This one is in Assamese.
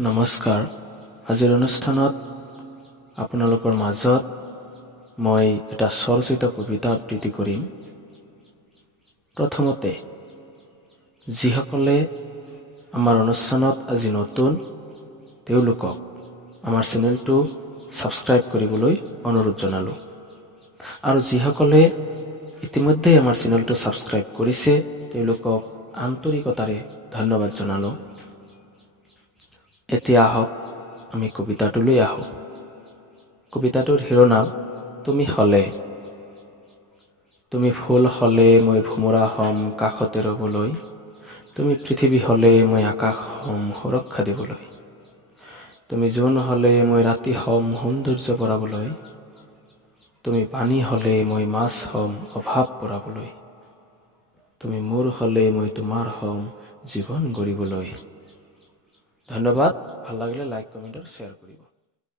নমস্কাৰ। আজিৰ অনুষ্ঠানত আপোনালোকৰ মাজত মই এটা স্বৰচিত কবিতা আবৃত্তি কৰিম। প্ৰথমতে যিসকলে আমাৰ অনুষ্ঠানত আজি নতুন তেওঁলোকক আমাৰ চেনেলটো সাবস্ক্ৰাইব কৰিবলৈ অনুৰোধ জনালোঁ। আৰু যিসকলে ইতিমধ্যে আমাৰ চেনেলটো সাবস্ক্ৰাইব কৰিছে তেওঁলোকক আন্তৰিকতাৰে ধন্যবাদ জনালোঁ। এতিয়া আহক আমি কবিতাটোলৈ আহোঁ। কবিতাটোৰ শিৰোনাম তুমি হলে। তুমি ফুল হলে মই ভোমোৰা হম কাষতে ৰবলৈ। তুমি পৃথিৱী হলে মই আকাশ হম সুৰক্ষা দিবলৈ। তুমি জোন হলে মই ৰাতি হম সৌন্দৰ্য বঢ়াবলৈ। তুমি পানী হলে মই মাছ হম অভাৱ পৰাবলৈ। তুমি মোৰ হলে মই তোমাৰ হম জীৱন গঢ়িবলৈ। ধন্যবাদ। ভাল লাগিলে লাইক কমেন্ট আৰু শ্বেয়াৰ কৰিব।